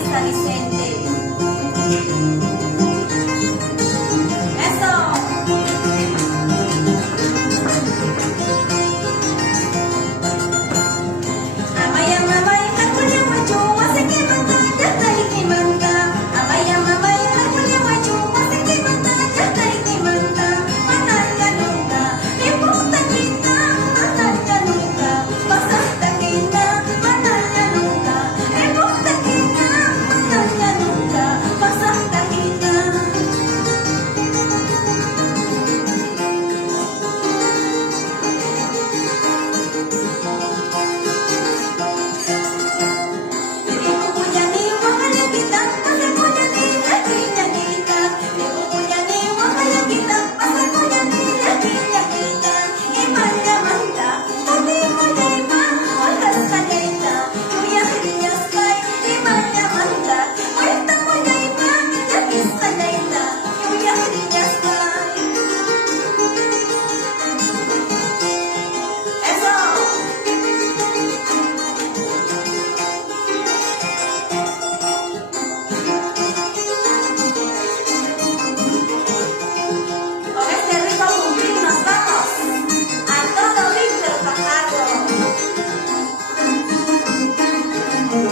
San Vicente. Eso. Amaya mamay kakunya machu wasike manta jatai kimanta. Amaya mamay kakunya machu wasike manta jatai kimanta. Mananga nunca ibuta kita mananga nunca pasata kita mananga nunca ibuta kita mananga nunca pasata kita.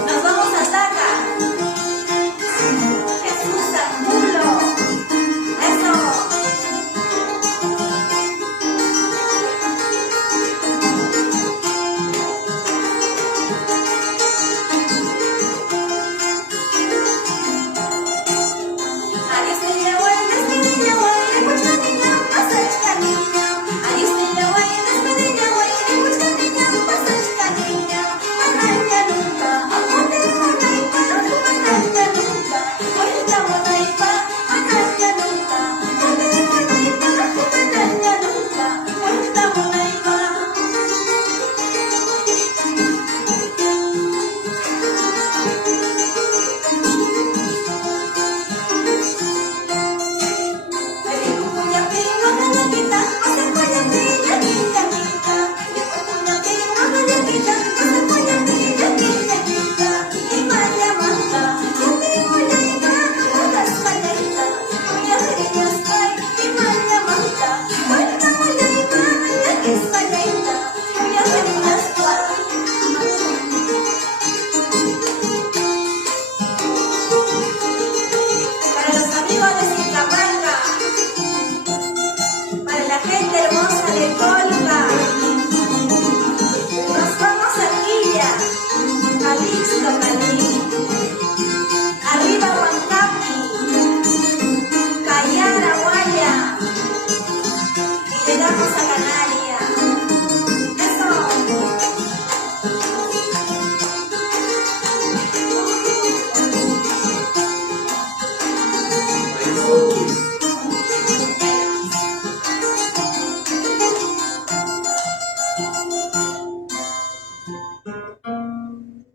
Nos vamos a Taca. Jesús Angulo. Eso. Adiós te llevo el despedida, guay, de mucha niña, pasa chica niña. Adiós te llevo el despedida, guay, de mucha niña, pasa chica niña. Mananya nunca, apunte monaipa, mananya nunca, vuelta monaipa, mananya nunca, apunte monaipa, mananya nunca, vuelta monaipa. Para los amigos de Sicapanga, para la gente hermosa de Colca, nos vamos a Quilla, Calixto,